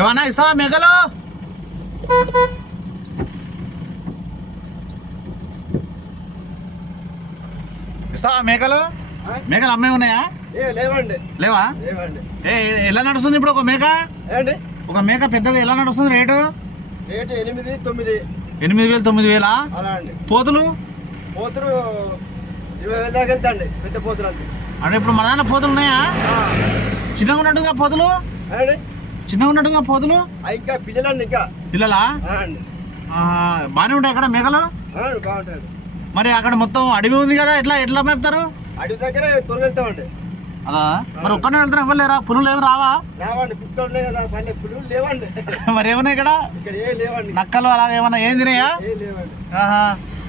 ఏమన్నా ఇస్తావా మేకలు? ఇస్తావా మేకలు? మేకలు అమ్మే ఉన్నాయా? లేవండి. లేవా? ఎలా నడుస్తుంది ఇప్పుడు ఒక మేక? ఒక మేక పెద్దది ఎలా నడుస్తుంది రేటు? 8,000, 9,000. 8,000, 9,000. పోతులు 20,000 దాకా వెళ్తాండి పెద్ద పోతులు అంతే. అంటే ఇప్పుడు మన దాంట్లో పోతులు ఉన్నాయా? చిన్నగా ఉన్నట్టుగా పోతులు? చిన్నగా ఉన్నట్టుగా పోతులు ఇంకా పిల్లలండి. ఇంకా పిల్లలా? బాగానే ఉంటాయి అక్కడ మేకలు? బాగుంటాయి. మరి అక్కడ మొత్తం అడవి ఉంది కదా, ఎట్లా మేపుతారు? అడవి దగ్గర తొలగెళ్తామండి. అలా మరి ఒక్కనే వెళ్తారా? ఇవ్వలేరా? పులులు ఏమి రావా? రావండి, పుట్టుకోలే కదా, పల్లె పులులు లేవండి. మరి ఏమన్నా ఇక్కడ ఏం లేవండి. నక్కలు అలా ఏమన్నా ఏం తినాయా?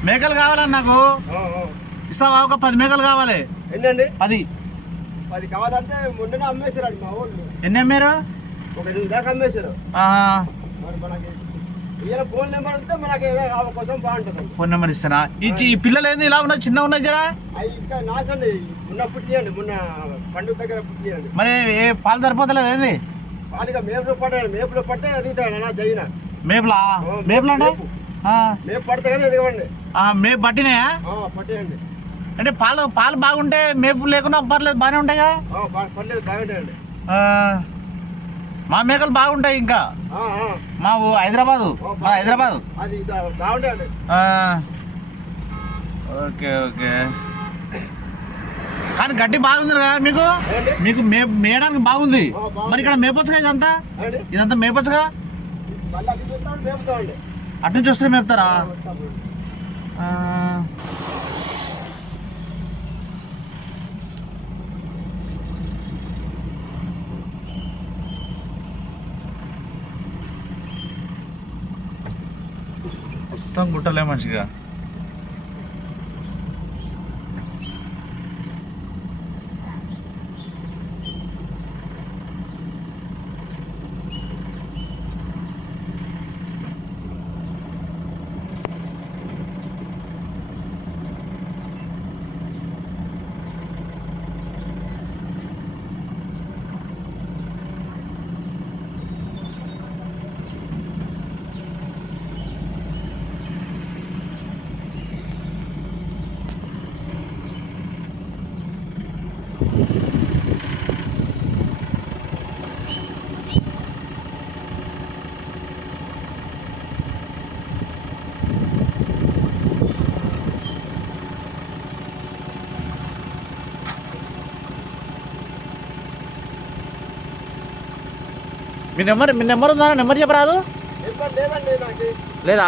మేకలు కావాలని నాకు ఇస్తావా? ఒక 10 మేకలు కావాలి. ఎన్నండి? 10 కావాలంటే మొన్న అమ్మేశారు మా ఊళ్ళు. ఎన్ని అమ్మారు? ఒక 2 దాకా అమ్మేశారు. మరి మనకి ఫోన్ నెంబర్ ఉంటే మనకి కోసం బాగుంటుంది. ఫోన్ నెంబర్ ఇస్తారా? ఈ పిల్లలు ఏంది ఇలా ఉన్నాయి, చిన్న ఉన్నాయి జరా? అవి ఇంకా నాసండి, మొన్న పుట్టియండి, మొన్న పండుగ దగ్గర పుట్టియండి. మరి ఏ పాలు సరిపోతలేదు ఏంది? పాలుగా మేపులో పడితే ఎదుగుతాయి నా జైన. మేపులా అంటే మేపు పడితే కానీ ఎదగవండి. మేపు పట్టినాయా? పట్టియండి. అంటే పాలు బాగుంటే మేపు లేకుండా పర్లేదు, బాగానే ఉంటాయి కదా? పర్లేదు, బాగుంటాయండి. మా మేకలు బాగుంటాయి. ఇంకా మా హైదరాబాదు, అది బాగుంటాయండి. ఓకే. కానీ గడ్డి బాగుంది కదా మీకు మేయడానికి బాగుంది. మరి ఇక్కడ మేపొచ్చుగా? ఇదంతా మేపొచ్చుగా? అటు నుంచి వస్తే మేపుతారా? మొత్తం గుట్టలే మంచిగా. మీ నెంబర్ ఉందా? నెంబర్ చెప్పరాదు? లేదా?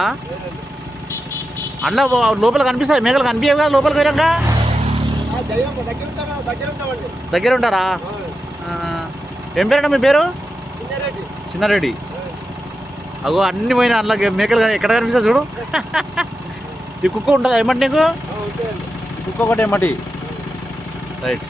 అందులో లోపల కనిపిస్తాయి మేకలు? కనిపించవు కదా లోపలికి పోయాక? దగ్గర ఉంటారా? ఏం పేరండి మీ పేరు? చిన్నారెడ్డి. అగో అన్ని పోయినా అందులో మేకలు ఎక్కడ కనిపిస్తాయి చూడు. ఈ కుక్క ఉంటుందా ఏమంటే నీకు? కుక్క ఒకటి ఏమటి? రైట్.